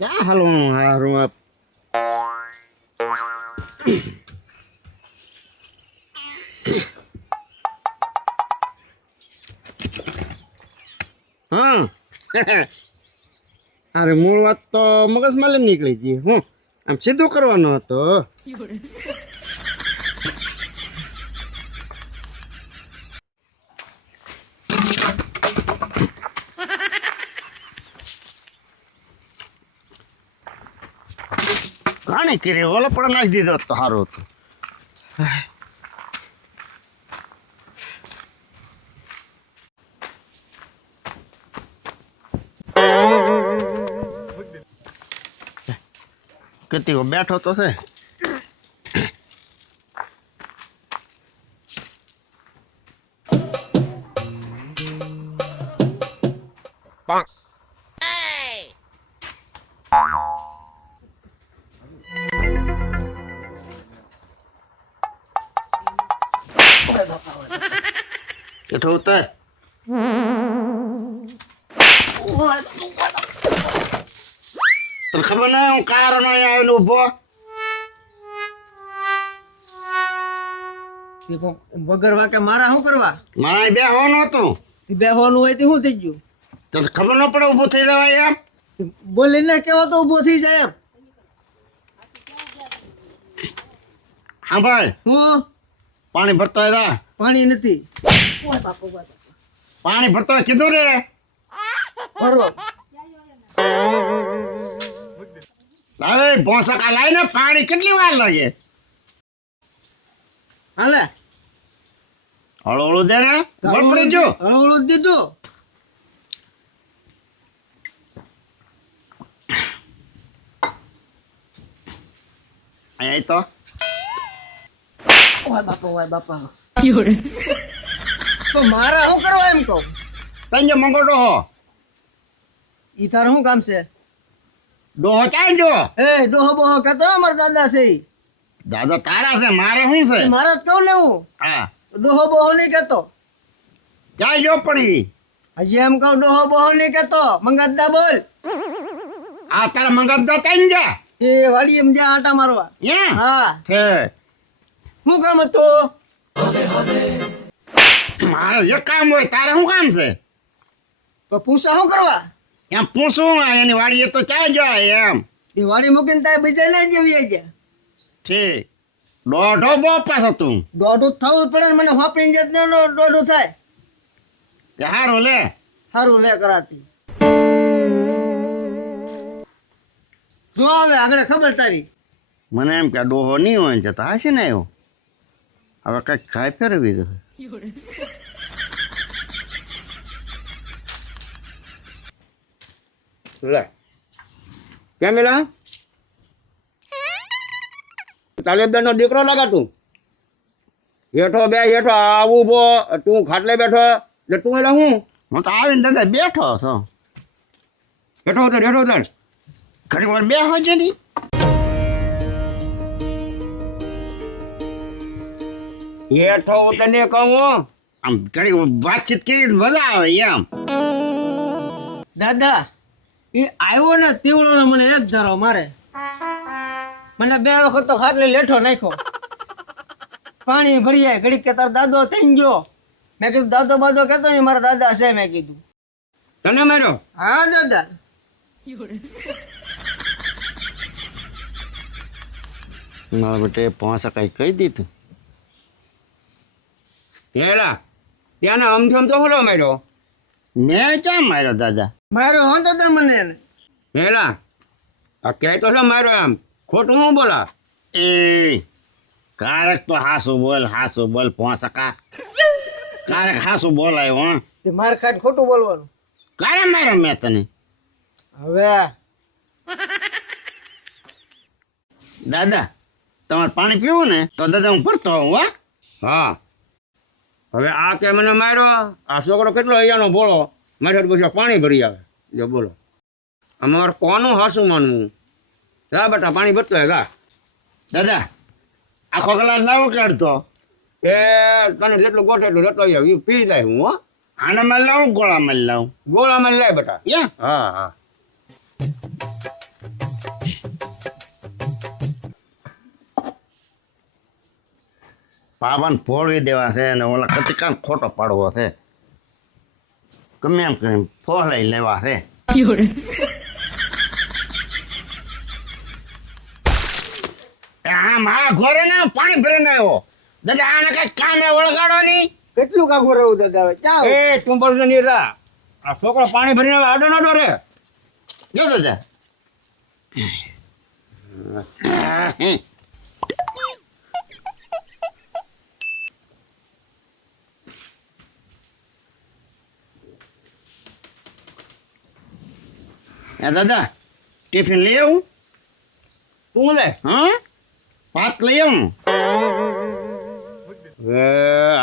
ક્યાં હાલવાનું હારું આપ હા અરે મૂળ વાત તો મગજમાં લઈને નીકળી ગઈ હું આમ સીધું કરવાનો હતો ઘણી કરી ઓલો પણ નાખી દીધો તો સારું હતું કતીકો બેઠો તો છે કેઠો ઉતર તને ખબર નહીં હું કારણ આવીને ઉભો વગર વાકે મારા શું કરવા મારા બે હોવાનું હતું બેહવાનું હોય તો શું થઈ ગયું તને ખબર ન પડે ઊભું થઈ જવાય એમ બોલીને કેવો તો ઊભો થઈ જાય એમ હા ભાઈ હું પાણી ભરતો હતા પાણી નથી પાણી ભરતો કીધું રે ભરો હવે ભોંસકા લાવીને પાણી કેટલી વાર લાગે હાલે હળવું દે ને બળ પડી ગયો હળવળું દીધું અહીંયા તો ઓય બાપા તો મારા શું કરવા એમ કહું તને જે મંગોડો હો ઈ તાર શું કામ છે ડોહો ક્યાં જો એ ડોહો બોહો કહેતો ને મારા દાદા છે ઈ. દાદા તારા છે મારે શું છે એ મારા જ કહું ને હું હા ડોહો બોહો નહીં કહેતો ક્યાં જો પડી હજી એમ કહું ડોહો બોહો નહીં કહેતો મંગાતદા બોલ આ તારા મંગતદા તઈ જા એ વાડી એમ જ્યાં આટા મારવા યા હા છે શું કામ હતું મારે જે કામ હોય તારે શું કામ છે તો પૂછા શું કરવા એમ પૂછું એની વાડીએ તો ક્યાં જાય એમ એ વાડી મૂકીને તાય બીજા ના જેવી ગયા ઠીક દોઢો બોપાસ હતું દોઢું થવું જ પડે ને મને હોપીને જ દોઢું થાય હારું લે સારું લે કરાતી જો હવે આગળ ખબર તારી મને એમ કે ડોહો નહીં હોય ને તો હશે ને એવું હવે કઈક ખાઈ ફેરવી જશે લે કેમ એલા તાલેદાર નો દીકરો લાગા તું હેઠો બે હેઠો આવું ઉભો તું ખાટલે બેઠો એટલે તું એલા હું હું તો આવીને દાદા બેઠો છો હેઠો ઉતર ઘણી વાર બે હોય છે ની હેઠો ઉતર ને કહું આમ ઘણી વાતચીત કરી મજા આવે એમ દાદા એ આવ્યો ને તેવડો ને મને એક ધારો મારે મને બે વખત તો ખાટલે લેઠો નાખ્યો પાણી ભરી જાય ઘડીક કે તાર દાદો થઈ ગયો મેં કીધું દાદો બાદો કેતો નહીં મારા દાદા છે મેં કીધું તને માર્યો હા દાદા મારા બેટે પાંચ કઈ કહી દીધું હેલા ત્યાંના અમથમ તો હોલો માર્યો મેં ક્યાં માર્યો દાદા મારો હો દાદા મને એને. હેલા આ કહે તો છે માર્યો એમ ખોટું હું બોલા એ કારક તો હાસુ બોલ પાંચકા કારક હાસુ બોલાય હો તે માર ખાટ ખોટું બોલવાનું કારે માર્યો મેં તને હવે દાદા તમારે પાણી પીવું ને તો દાદા હું ભરતો હોઉં હા. હા હવે આ કે મને માર્યો આ છોકરો કેટલો અહીંયાનો ભોળો મારે પછી પાણી ભરી આવે જો બોલો અમારે કોનું હાસું માનવું જા બેટા પાણી ભરતો હે ગા દાદા આખો ગ્લાસ લાવો કે અડધો? એ તને જેટલું ગોઠે એટલું લેતો આવી એ પી જાય હું હો આનામાં લાવું ગોળામાં લાવું? ગોળામાં લાય બેટા યા હા હા પાવાને ફોડવી દેવા છે અને ઓલા કતિકાન ખોટો પાડવો છે ગમે એમ કરીને ફોલાઈ લેવા છે. આમ આ ઘોરે ને પાણી ભરીને આવ્યો દાદા આને કઈ કામે વળગાડો નહીં. કેટલું કાગું રહું દાદા હવે ક્યાં એ તું પણ નહીં રા આ છોકરો પાણી ભરીને આવે, આડો ના ડોરે જો દાદા દાદા ટિફિન લઈ આવું? તું લે હા ભાત લઈ આવું? હવે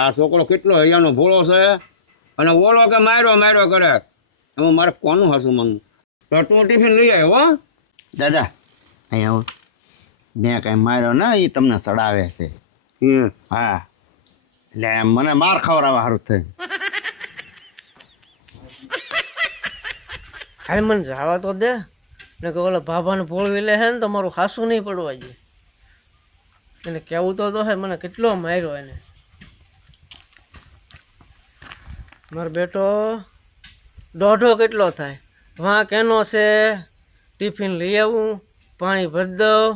આ છોકરો કેટલો અહીંયાનો ભોળો છે અને ઓલો કે માર્યો કરે એમાં મારે કોનું હાસું માનવું તો તું ટિફિન લઈ આવ્યો હો દાદા અહીંયા આવો મેં કાંઈ માર્યો ને એ તમને ચડાવે છે. હા એટલે મને માર ખવડાવવા સારું થાય. હાલ મને જવા તો દે ને કે ઓલા ભાભાને પોળવી લે છે ને તો મારું ખાસું નહીં પડવા જોઈએ એને કહેવું તો હે મને કેટલો માર્યો એને મારો બેટો દોઢો કેટલો થાય વાં કેનો છે ટિફિન લઈ આવું પાણી ભરી દઉં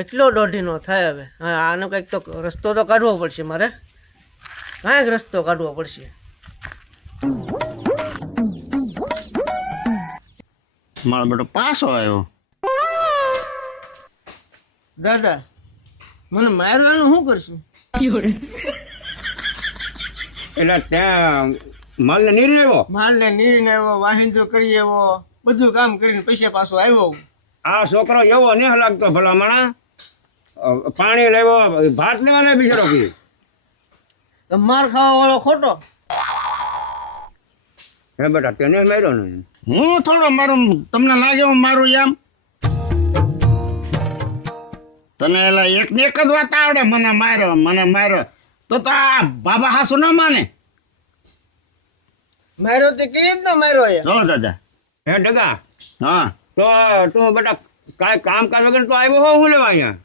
એટલો દોઢીનો થાય હવે હા આનો કંઈક તો રસ્તો તો કાઢવો પડશે મારે કાંઈક રસ્તો કાઢવો પડશે. મારો બેટો પાછો આવ્યો. દાદા મને માર્યો એનું શું કરશું? એટલે ત્યાં માલને નીર લેવો માલને નીરીને આવ્યો વાહિંદો કરી આવ્યો બધું કામ કરીને પૈસા પાછો આવ્યો. આ છોકરો એવો નહીં લાગતો ભલા માણા પાણી લેવો ભાત લેવા લે બિચારો કી તો માર ખાવા વાળો ખોટો. હે બેટા તેને માર્યો ને હું થોડો મારું તમને લાગે હું મારું એમ? તને એલા એક ને એક જ વાત આવડે મને માર્યો તો આ બાબા હાસુ ન માને. માર્યો તે કેવી રીતના માર્યો એ? જો દાદા હે ડગા હા તો તું બેટા કાંઈ કામકાજ વગર તો આવ્યો હો હું લેવા અહીંયા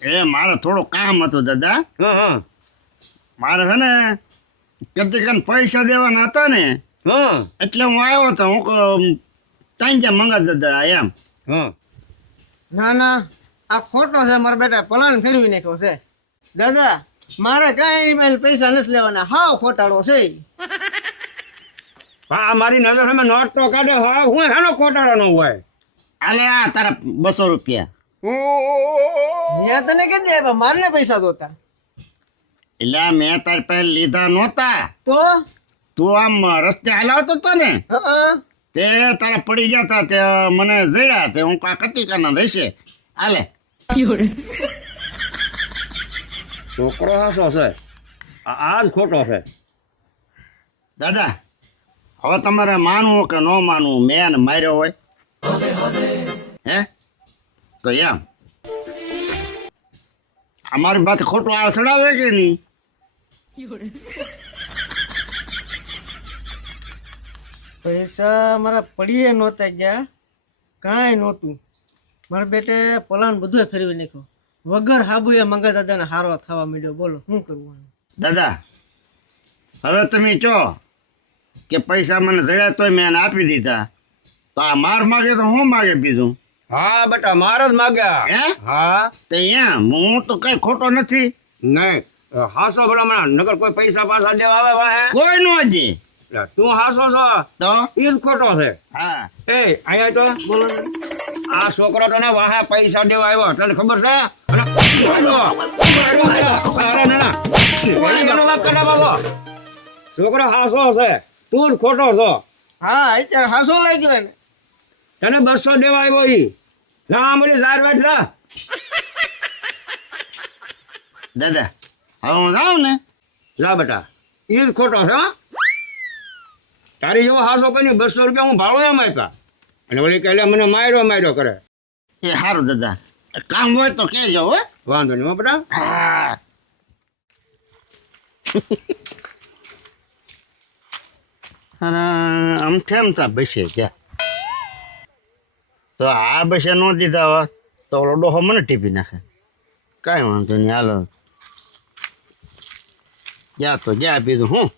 એ મારે થોડું કામ હતું દાદા. હા હા મારે છે ને કતિકાન પૈસા દેવાના હતા ને હા એટલે હું આવ્યો હતો. હું ત્યાં મંગા દાદા એમ. હા ના ના આ ખોટો છે મારા બેટા પલાન ફેરવી નાખ્યો છે. દાદા મારે કાંઈ એની પૈસા નથી લેવાના હાવ ખોટાડો છે. હા મારી નજર સામે નોટ તો કાઢે હા હું હેનો ખોટાડો ન હોય આલે આ તારા 200 રૂપિયા. મેં તને કે દે મારને પૈસા દોતા એટલે મેં તાર પાસે લીધા નહોતા. તો તું આમ રસ્તે હલાવતો હતો ને તે તારા પડી ગયા હતા તે મને જડ્યા તે હું કા કતિકાના દેશે આલે. છોકરો હાસો છે આ જ ખોટો છે દાદા હવે તમારે માનવું કે ન માનવું મેં ને માર્યો હોય હે તો એમ અમારી પાસે ખોટું આ ચડાવે કે નહીં? પૈસા મારા પડીએ નહોતા ગયા કાંઈ નહોતું મારા બેટે પલાન બધું ફેરવી નાખ્યો વગર હાબુએ મંગા દાદાને હારો થવા માંડ્યો. બોલો શું કરવાનું? દાદા હવે તમે કહો કે પૈસા મને જડ્યા તોય મેં એને આપી દીધા તો આ માર માગે તો હું માગે બીજું? હા બેટા માર જ માગ્યા હે હા તે એમ હું તો કઈ ખોટો નથી. નહીં હાસો ભલા નગર કોઈ પૈસા પાછા દેવા આવે વાહે કોઈ નો હજી. એટલે તું હાસો છો તો ઈ જ ખોટો છે હા એ અહીંયા તો બોલો આ છોકરો તને વાહે પૈસા દેવા આવ્યો તને ખબર છે અને અરે ના ના એનો વાત કરે બાબો છોકરો હાસો છે તું જ ખોટો છો હા અત્યારે હાસો લાગ્યો ને તને 200 દેવા આવ્યો ઈ જા બોલી 4 વાટ જા દાદા હવે હું જાઉં ને જા બેટા એ જ ખોટો છે હો તારી જેવો હાસો કરીને 200 રૂપિયા હું ભાડો એમ આપ્યા અને વળી કહે મને માર્યો કરે એ સારું દાદા કામ હોય તો કહેજો હો વાંધો નહીં હો બેટા હા અને આમ થેમ તા બસે ગયા તો આ બસે ન દીધા હોત તો ઓલો ડોહો મને ટીપી નાખે કાંઈ વાંધો નહીં હાલો ગયા તો ગયા બીજું હું